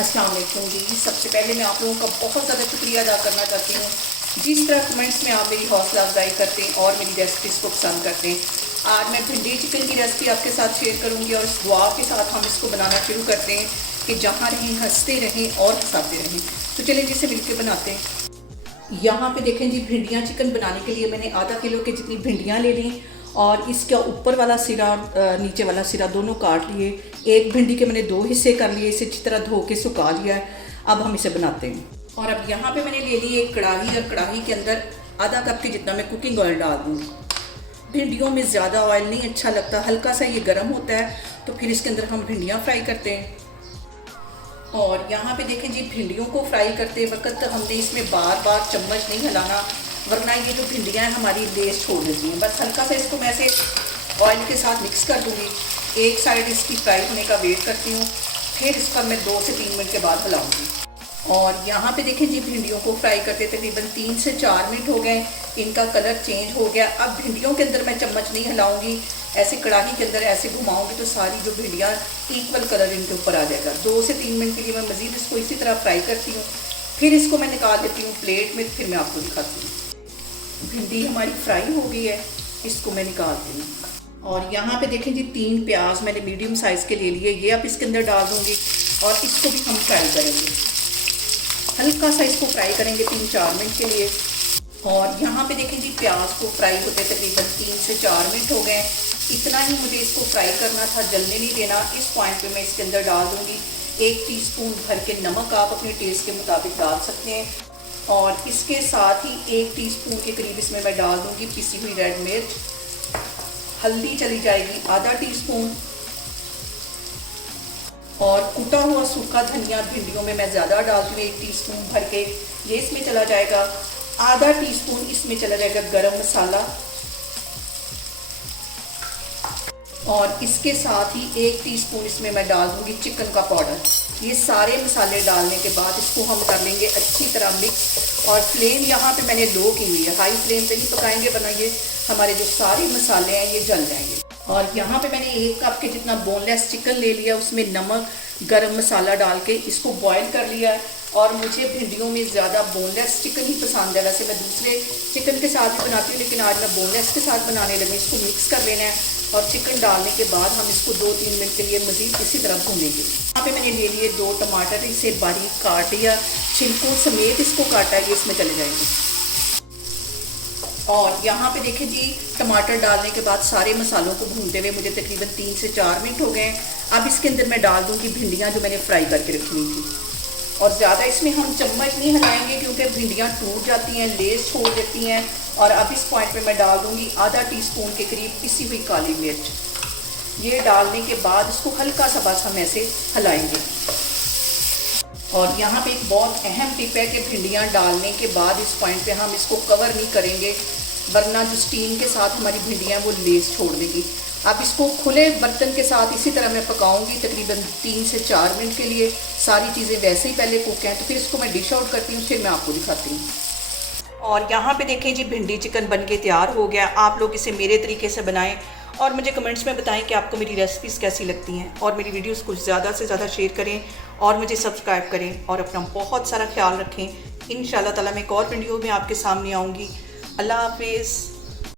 अस्सलाम वालेकुम जी। सबसे पहले मैं आप लोगों का बहुत ज़्यादा शुक्रिया अदा करना चाहती हूँ, जिस तरह कमेंट्स में आप मेरी हौसला अफजाई करते हैं और मेरी रेसिपीज़ को पसंद करते हैं। आज मैं भिंडी चिकन की रेसिपी आपके साथ शेयर करूँगी और इस दुआ के साथ हम इसको बनाना शुरू करते हैं कि जहाँ रहें हंसते रहें और हंसाते रहें। तो चलिए जिसे मिलकर बनाते हैं। यहाँ पे देखें जी, भिंडियाँ चिकन बनाने के लिए मैंने आधा किलो की जितनी भिंडियाँ ले ली और इसका ऊपर वाला सिरा और नीचे वाला सिरा दोनों काट लिए। एक भिंडी के मैंने 2 हिस्से कर लिए, इसे अच्छी तरह धो के सुखा लिया है। अब हम इसे बनाते हैं। और अब यहाँ पे मैंने ले ली एक कढ़ाई और कढ़ाई के अंदर आधा कप के जितना मैं कुकिंग ऑयल डाल दूँगी। भिंडियों में ज़्यादा ऑयल नहीं अच्छा लगता, हल्का सा ये गर्म होता है तो फिर इसके अंदर हम भिंडियाँ फ्राई करते हैं। और यहाँ पे देखें जी, भिंडियों को फ्राई करते वक्त हमने इसमें बार बार चम्मच नहीं हिलाना, वरना ये जो भिंडियाँ हैं हमारी लेस छोड़ देती हैं। बस हल्का सा इसको मैं ऐसे ऑयल के साथ मिक्स कर दूँगी। एक साइड इसकी फ्राई होने का वेट करती हूँ, फिर इस पर मैं 2 से 3 मिनट के बाद हिलाऊँगी। और यहाँ पे देखें जी, भिंडियों को फ्राई करते तकरीबन 3 से 4 मिनट हो गए, इनका कलर चेंज हो गया। अब भिंडियों के अंदर मैं चम्मच नहीं हिलाऊंगी, ऐसे कढ़ाई के अंदर ऐसे घुमाऊंगी तो सारी जो भिंडियाँ इक्वल कलर इनके ऊपर आ जाएगा। 2 से 3 मिनट के लिए मैं मज़ीद इसको इसी तरह फ्राई करती हूँ, फिर इसको मैं निकाल देती हूँ प्लेट में, फिर मैं आपको दिखाती हूँ। भिंडी हमारी फ्राई हो गई है, इसको मैं निकालती हूँ। और यहाँ पे देखें जी, 3 प्याज मैंने मीडियम साइज़ के ले लिए, ये अब इसके अंदर डाल दूँगी और इसको भी हम फ्राई करेंगे। हल्का सा इसको फ्राई करेंगे 3-4 मिनट के लिए। और यहाँ पे देखें जी, प्याज को फ्राई होते तकरीबन 3 से 4 मिनट हो गए। इतना ही मुझे इसको फ्राई करना था, जलने नहीं देना। इस पॉइंट पे मैं इसके अंदर डाल दूँगी 1 टीस्पून भर के नमक, आप अपने टेस्ट के मुताबिक डाल सकते हैं। और इसके साथ ही 1 टीस्पून के करीब इसमें मैं डाल दूँगी पिसी हुई रेड मिर्च। हल्दी चली जाएगी आधा टीस्पून, और कुटा हुआ सूखा धनिया भिंडियों में मैं ज़्यादा डालती हूँ, 1 टीस्पून भर के ये इसमें चला जाएगा। आधा टीस्पून इसमें चला जाएगा गरम मसाला, और इसके साथ ही 1 टीस्पून इसमें मैं डाल दूँगी चिकन का पाउडर। ये सारे मसाले डालने के बाद इसको हम कर लेंगे अच्छी तरह मिक्स। और फ्लेम यहाँ पे मैंने लो की हुई है, हाई फ्लेम पे नहीं पकाएंगे वरना ये हमारे जो सारे मसाले हैं ये जल जाएंगे। और यहाँ पे मैंने 1 कप के जितना बोनलेस चिकन ले लिया, उसमें नमक गरम मसाला डाल के इसको बॉईल कर लिया है। और मुझे भिंडियों में ज़्यादा बोनलेस चिकन ही पसंद है। वैसे मैं दूसरे चिकन के साथ भी बनाती हूँ, लेकिन आज मैं बोनलेस के साथ बनाने लगी। इसको मिक्स कर लेना है और चिकन डालने के बाद हम इसको 2-3 मिनट के लिए मज़ीद इसी तरह भूनेंगे। यहाँ पे मैंने ले लिए 2 टमाटर, इसे बारीक काट लिया, छिलकों समेत इसको काटा है, ये इसमें चले जाएंगे। और यहाँ पे देखें जी, टमाटर डालने के बाद सारे मसालों को भूनते हुए मुझे तकरीबन 3 से 4 मिनट हो गए। अब इसके अंदर मैं डाल दूँगी भिंडियाँ जो मैंने फ्राई करके रखी थी। और ज़्यादा इसमें हम चम्मच नहीं हिलाएंगे क्योंकि भिंडियाँ टूट जाती हैं, लेस छोड़ देती हैं। और अब इस पॉइंट पे मैं डाल दूँगी आधा टीस्पून के करीब पिसी हुई काली मिर्च। ये डालने के बाद इसको हल्का सा बस हम ऐसे हिलाएंगे। और यहाँ पे एक बहुत अहम टिप है कि भिंडियाँ डालने के बाद इस पॉइंट पे हम इसको कवर नहीं करेंगे, वरना जो स्टीम के साथ हमारी भिंडियाँ वो लेस छोड़ देगी। अब इसको खुले बर्तन के साथ इसी तरह मैं पकाऊंगी तकरीबन 3 से 4 मिनट के लिए। सारी चीज़ें वैसे ही पहले कुक हैं, तो फिर इसको मैं डिश आउट करती हूँ, फिर मैं आपको दिखाती हूँ। और यहाँ पे देखें जी, भिंडी चिकन बन के तैयार हो गया। आप लोग इसे मेरे तरीके से बनाएं और मुझे कमेंट्स में बताएं कि आपको मेरी रेसिपीज़ कैसी लगती हैं। और मेरी वीडियोस को ज़्यादा से ज़्यादा शेयर करें और मुझे सब्सक्राइब करें और अपना बहुत सारा ख्याल रखें। इंशाल्लाह ताला मैं एक और वीडियो में आपके सामने आऊँगी। अल्लाह हाफिज़।